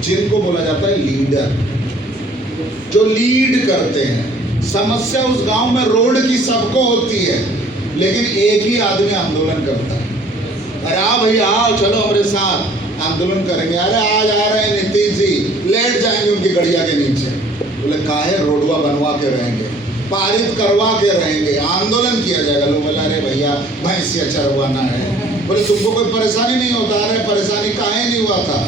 जिनको बोला जाता है लीडर, जो लीड करते हैं। समस्या उस गांव में रोड की सबको होती है, लेकिन एक ही आदमी आंदोलन करता है। अरे आ भैया आओ, चलो हमारे साथ आंदोलन करेंगे। अरे आज आ रहे हैं नीतीश जी, लेट जाएंगे उनकी गड़िया के नीचे। बोले काहे, रोडवा बनवा के रहेंगे, पारित करवा के रहेंगे, आंदोलन किया जाएगा। लोग बोला अरे भैया भैंसिया चरवाना है। बोले तुमको कोई परेशानी नहीं होता? अरे परेशानी काहे नहीं हुआ था,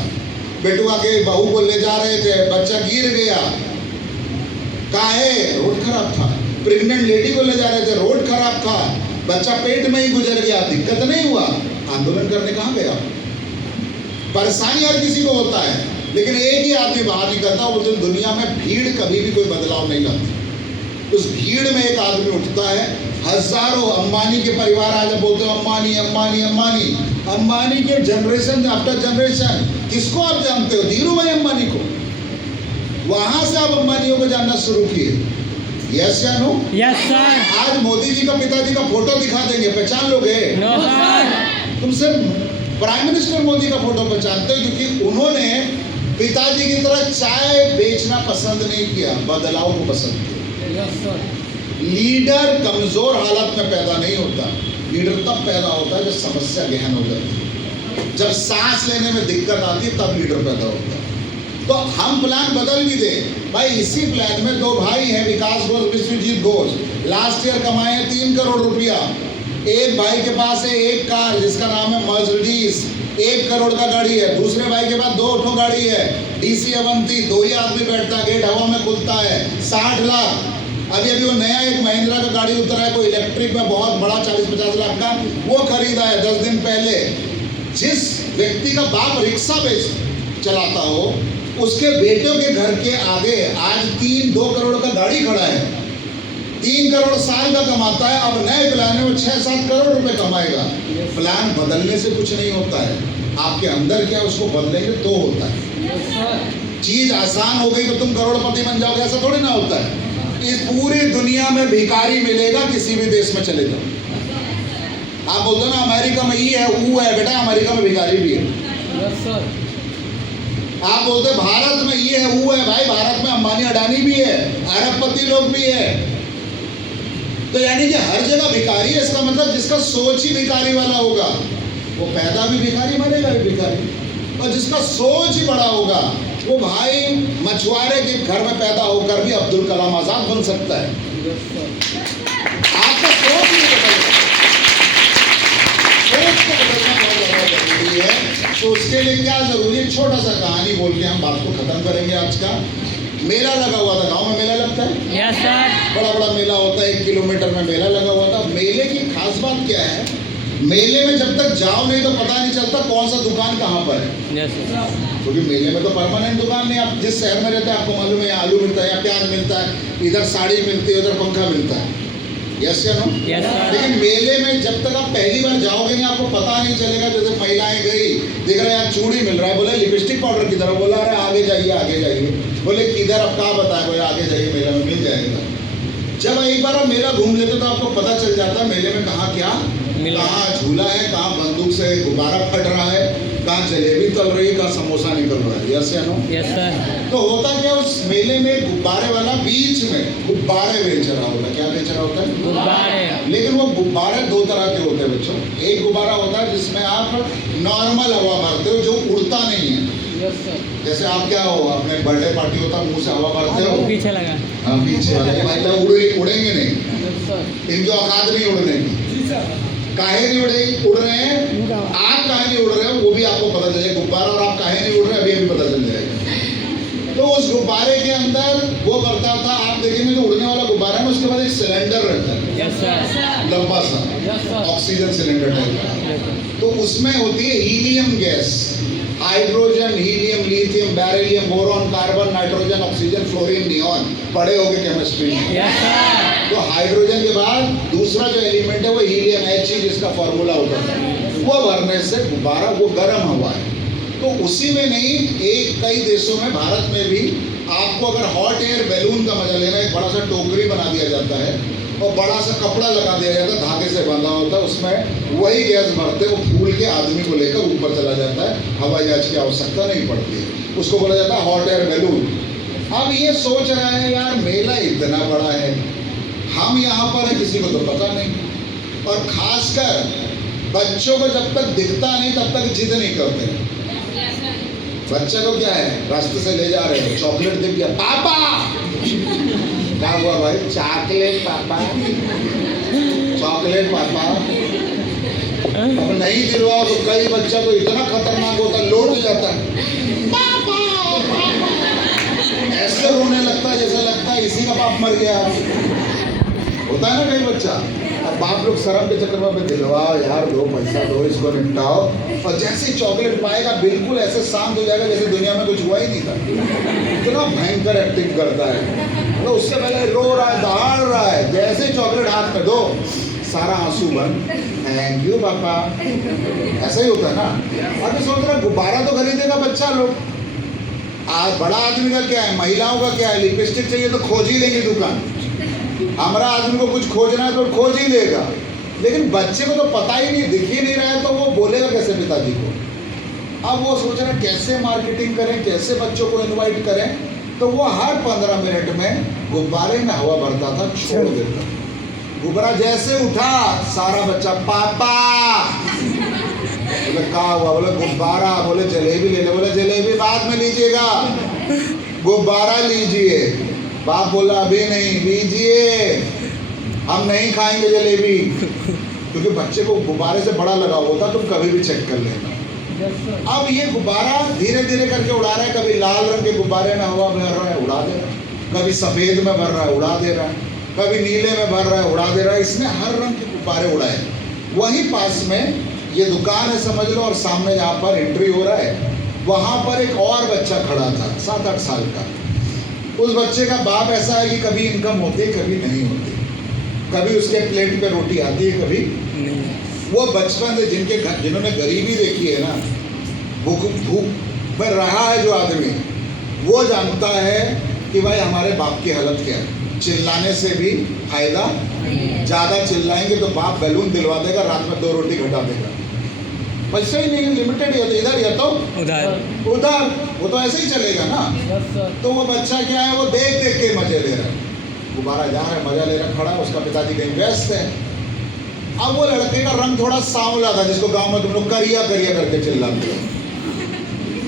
बेटुआ के बहू को ले जा रहे थे, बच्चा गिर गया, काहे, रोड खराब था। प्रेग्नेंट लेडी को ले जा रहे थे, रोड खराब था, बच्चा पेट में ही गुजर गया, दिक्कत नहीं हुआ, आंदोलन करने कहाँ गया? परेशानी हर किसी को होता है, लेकिन एक ही आदमी बाहर निकलता है। वो तो दुनिया में भीड़ कभी भी कोई बदलाव नहीं लाती। उस भीड़ में एक आदमी उठता है। हजारों अंबानी के परिवार आज बोलते हैं अंबानी अंबानी अंबानी। अंबानी के जनरेशन आफ्टर जनरेशन किसको आप जानते हो? धीरू भाई अंबानी को। वहां से आप अंबानियों को जानना शुरू किए। यस या नो? Yes sir. आज मोदी जी का पिताजी का फोटो दिखा देंगे, पहचान लोगे? No sir. तुम सिर्फ प्राइम मिनिस्टर मोदी का फोटो पहचानते हो, क्योंकि उन्होंने पिताजी की तरह चाय बेचना पसंद नहीं किया, बदलाव को पसंद किया। Yes sir. लीडर कमजोर हालत में पैदा नहीं होता, लीडर तब पैदा होता है जब समस्या गहन हो जाती है, जब सांस लेने में दिक्कत आती है, तब लीडर पैदा होता है। तो हम प्लान बदल भी दें भाई। इसी प्लान में दो भाई हैं, विकास घोष, विश्वजीत घोष, लास्ट ईयर कमाए हैं 3 करोड़ रुपया। एक भाई के पास है एक कार जिसका नाम है मर्सिडीज, 1 करोड़ का गाड़ी है। दूसरे भाई के पास 2 ठो गाड़ी है, डीसी अवंती, 2 ही आदमी बैठता है, गेट हवा में खुलता है, 60 लाख। अभी अभी वो नया एक महिंद्रा का गाड़ी उतरा है, कोई इलेक्ट्रिक में बहुत बड़ा 40-50 लाख का, वो खरीदा है 10 दिन पहले। जिस व्यक्ति का बाप रिक्शा बेच चलाता हो, उसके बेटों के घर के आगे आज 2 करोड़ का गाड़ी खड़ा है। 3 करोड़ साल का कमाता है, अब नए प्लान में वो 6-7 करोड़ रुपए कमाएगा। प्लान बदलने से कुछ नहीं होता है, आपके अंदर क्या उसको बदलेंगे तो होता है। चीज आसान हो गई तो तुम करोड़पति बन जाओगे, ऐसा थोड़ी ना होता है। इस पूरी दुनिया में भिखारी मिलेगा, किसी भी देश में चले जाओ। आप बोलते हो ना अमेरिका में ये है वो है, बेटा अमेरिका में भिखारी भी है। आप बोलते भारत में ये है वो है, भाई भारत में अंबानी अडानी भी है, अरबपति लोग भी है। तो यानी कि हर जगह भिखारी है, इसका मतलब जिसका सोच ही भिखारी वाला होगा वो पैदा भी भिखारी, मरेगा भी भिखारी। और जिसका सोच ही बड़ा होगा वो भाई मछुआरे के घर में पैदा होकर भी अब्दुल कलाम आजाद बन सकता है। आपका सोच ही बदलना, सोच को बदलना बहुत ज़्यादा जरूरी है। तो उसके लिए क्या जरूरी है? छोटा सा कहानी बोल के हम बात को खत्म करेंगे आज का। मेला लगा हुआ था, गांव में मेला लगता है। Yes sir. बड़ा बड़ा मेला होता है, 1 किलोमीटर में मेला लगा हुआ था। मेले की खास बात क्या है? मेले में जब तक जाओ नहीं तो पता नहीं चलता कौन सा दुकान कहाँ पर है। Yes sir. क्योंकि मेले में तो परमानेंट दुकान नहीं, आप जिस शहर में रहते हैं आपको मालूम है, आलू मिलता है या प्याज मिलता है, इधर साड़ी मिलती है, उधर पंखा मिलता है। यस या नो? Yes sir. लेकिन मेले में जब तक आप पहली बार जाओगे नहीं, आपको पता नहीं चलेगा। जैसे महिलाएं गई, देख रहे हैं चूड़ी मिल रहा है, बोले लिपस्टिक पाउडर किधर? बोला अरे आगे जाइए आगे जाइए। बोले किधर? अब कहाँ बताया? बोले आगे जाइए, मेला में मिल जाएगा। जब एक बार आप मेला घूम लेते तो आपको पता चल जाता है मेले में कहाँ क्या, कहाँ झूला है, कहाँ बंदूक से गुब्बारा फट रहा है, कहाँ जलेबी तल रही है, कहाँ समोसा निकल रहा है। यस या नो? Yes sir. तो होता क्या, उस मेले में गुब्बारे वाला बीच में गुब्बारे बेच रहा होता है। क्या बेच रहा होता है? गुब्बारे। लेकिन वो गुब्बारे 2 तरह के होते हैं बच्चों। एक गुब्बारा होता है जिसमें आप नॉर्मल हवा भरते हो, जो उड़ता नहीं है। Yes sir. जैसे आप क्या हो, अपने बर्थडे पार्टी होता है, मुंह से हवा भरते हो, पीछे लगा। हाँ पीछे वाले भाई उड़ेंगे नहीं, इनकी औकात नहीं उड़ने की। काहे नहीं उड़ रहे हैं, आप काहे नहीं उड़ रहे हो वो भी आपको पता चल जाएगा। गुब्बारा और आप काहे नहीं उड़ रहे अभी पता चल जाएगा। तो उस गुब्बारे के अंदर वो करता था, आप देखेंगे जो उड़ने वाला गुब्बारा है उसके बाद एक सिलेंडर रहता है। Yes sir. लंबा सा ऑक्सीजन सिलेंडर टाइप का। तो उसमें होती है helium gas, hydrogen, helium, lithium, beryllium, boron, carbon, nitrogen, oxygen, fluorine, neon. पढ़े होंगे केमिस्ट्री में। Yes sir. तो हाइड्रोजन के बाद दूसरा जो एलिमेंट है वो हीलियम, He जिसका फॉर्मूला होता है, वो भरने से गुब्बारा वो गर्म हवा है। तो उसी में नहीं, कई देशों में, भारत में भी आपको अगर हॉट एयर बैलून का मजा लेना, एक बड़ा सा टोकरी बना दिया जाता है, और बड़ा सा कपड़ा लगा दिया जाता है, धागे से बंधा होता है, उसमें वही गैस भरते, वो फूल के आदमी को लेकर ऊपर चला जाता है, हवाई जहाज की आवश्यकता नहीं पड़ती है, उसको बोला जाता है हॉट एयर बैलून। अब ये सोच रहा है यार मेला इतना बड़ा है, हम यहाँ पर है, किसी को तो पता नहीं। और खासकर बच्चों को जब तक दिखता नहीं तब तक जिद नहीं करते। बच्चे को क्या है, रास्ते से ले जा रहे हैं, चॉकलेट दिख गया, पापा क्या हुआ भाई, चॉकलेट पापा, चॉकलेट पापा। अब नहीं दिलवाओ तो कई बच्चा तो इतना खतरनाक होता है, लौट जाता है, पापा पापा, ऐसे रोने लगता है जैसे लगता है इसी का बाप मर गया। होता है ना कई बच्चा। अब बाप लोग शर्म के चक्कर में दिलवाओ यार, दो पैसा दो, इसको निपटाओ, और जैसे चॉकलेट पाएगा बिल्कुल ऐसे शांत हो जाएगा जैसे दुनिया में कुछ हुआ ही नहीं था। इतना भयंकर एक्टिंग करता है, तो उससे पहले रो रहा है, दहाड़ रहा है, जैसे चॉकलेट हाथ में दो सारा आंसू बंद, थैंक यू पापा। ऐसा ही होता है ना। अभी सोच रहा गुब्बारा तो खरीदेगा बच्चा लोग, बड़ा आदमी का क्या है, महिलाओं का क्या है, लिपस्टिक चाहिए तो खोज ही लेंगे दुकान, हमारा आदमी को कुछ खोजना है तो खोज ही लेगा। लेकिन बच्चे को तो पता ही नहीं, दिख ही नहीं रहा है, तो वो बोलेगा कैसे पिताजी को। अब वो सोच रहा है कैसे मार्केटिंग करें, कैसे बच्चों को इनवाइट करें, तो वो हर 15 मिनट में गुब्बारे में हवा भरता था, छोड़ देता। गुब्बारा जैसे उठा सारा बच्चा पापा, बोले क्या हुआ, बोले गुब्बारा, बोले जलेबी ले ले, बोले जलेबी बाद में लीजिएगा, गुब्बारा लीजिए। बाप बोला अभी नहीं, लीजिए, हम नहीं खाएंगे जलेबी, क्योंकि बच्चे को गुब्बारे से बड़ा लगाव होता, तुम कभी भी चेक कर लेना। अब ये गुब्बारा धीरे धीरे करके उड़ा रहा है, कभी लाल रंग के गुब्बारे में हवा भर रहा है, उड़ा दे रहा है, कभी सफ़ेद में भर रहा है, उड़ा दे रहा है, कभी नीले में भर रहा है, उड़ा दे रहा है। इसने हर रंग के गुब्बारे उड़ाए। वहीं पास में ये दुकान है समझ लो, और सामने जहाँ पर एंट्री हो रहा है वहाँ पर एक और बच्चा खड़ा था 7-8 साल का। उस बच्चे का बाप ऐसा है कि कभी इनकम होती है कभी नहीं होती, कभी उसके प्लेट पे रोटी आती है कभी नहीं। वो बचपन से जिनके घर, जिन्होंने गरीबी देखी है ना, भूख में रहा है जो आदमी, वो जानता है कि भाई हमारे बाप की हालत क्या है। चिल्लाने से भी फायदा, ज़्यादा चिल्लाएंगे तो बाप बैलून दिलवा देगा, रात में 2 रोटी घटा देगा। पैसे ही नहीं, लिमिटेड ही होता, इधर या तो उधर, वो तो ऐसे ही चलेगा ना। तो वो बच्चा क्या है, वो देख देख के मजे ले रहा है, गुब्बारा जा रहा है, मजा ले रहा है, खड़ा है, उसका पिताजी कहीं व्यस्त है। अब वो लड़के का रंग थोड़ा सांवला था, जिसको गांव में तुम लोग करिया करिया करके चिल्लाते हो,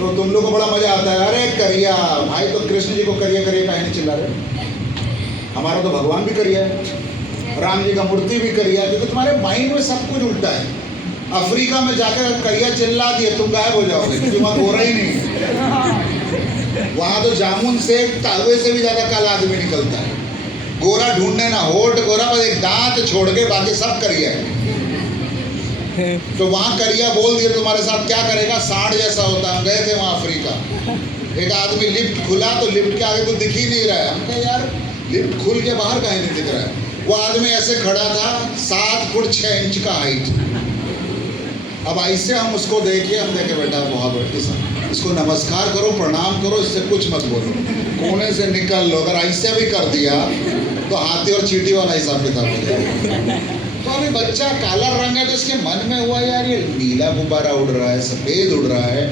तो तुम लोग को बड़ा मजा आता है, अरे करिया भाई, तो कृष्ण जी को करिया करिया काहे नहीं चिल्ला रहे, हमारा तो भगवान भी करिया है, राम जी का मूर्ति भी करिया, क्योंकि तुम्हारे माइंड में सब कुछ उल्टा है। अफ्रीका में जाकर करिया चिल्ला दिए तुम गायब हो जाओगे, क्योंकि वहाँ गोरा ही नहीं है। वहाँ तो जामुन से तावे से भी ज़्यादा काला आदमी निकलता है। गोरा ढूंढने ना, होठ गोरा, बस एक दांत छोड़ के बाकी सब करिया है। तो वहाँ करिया बोल दिए तुम्हारे साथ क्या करेगा, सांड जैसा होता है। हम गए थे वहाँ अफ्रीका, एक आदमी लिफ्ट खुला तो लिफ्ट के आगे कुछ दिख ही नहीं रहा है। हम कहे यार लिफ्ट खुल के बाहर कहीं नहीं दिख रहा है। वो आदमी ऐसे खड़ा था, 7 फुट 6 इंच का हाइट। अब ऐसे हम उसको देखे, हम देखे बेटा बहुत बड़ी, इसको नमस्कार करो, प्रणाम करो, इससे कुछ मत बोलो, कोने से निकल लो। अगर ऐसे भी कर दिया तो हाथी और चींटी वाला हिसाब किताब हो जाएगा। तो अभी बच्चा काला रंग है तो इसके मन में हुआ यार ये नीला गुब्बारा उड़ रहा है, सफ़ेद उड़ रहा है,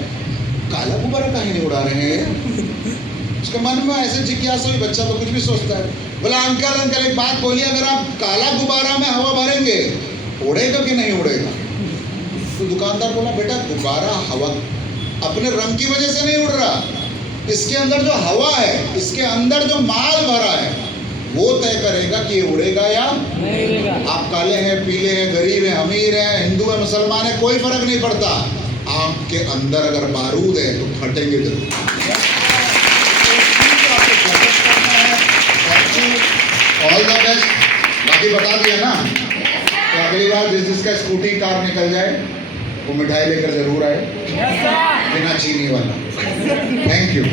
काला गुब्बारा कहीं नहीं उड़ा रहे हैं। उसके मन में ऐसे जिज्ञासा हुई, बच्चा तो कुछ भी सोचता है। बोला अंकल एक बात बोलिए, अगर आप काला गुब्बारा में हवा भरेंगे उड़ेगा कि नहीं उड़ेगा? तो दुकानदार बोला बेटा गुब्बारा हवा अपने रंग की वजह से नहीं उड़ रहा, इसके अंदर जो हवा है, इसके अंदर जो माल भरा है वो तय करेगा कि ये उड़ेगा या नहीं उड़ेगा। आप काले हैं, पीले हैं, गरीब हैं, अमीर हैं, हिंदू हैं, मुसलमान हैं, कोई फर्क नहीं पड़ता। आपके अंदर अगर बारूद है तो फटेंगे जरूर। All the best. बाकी बता दिया ना, तो अगली बार जिसका स्कूटी कार निकल जाए वो मिठाई लेकर जरूर आए, बिना चीनी वाला। Thank you.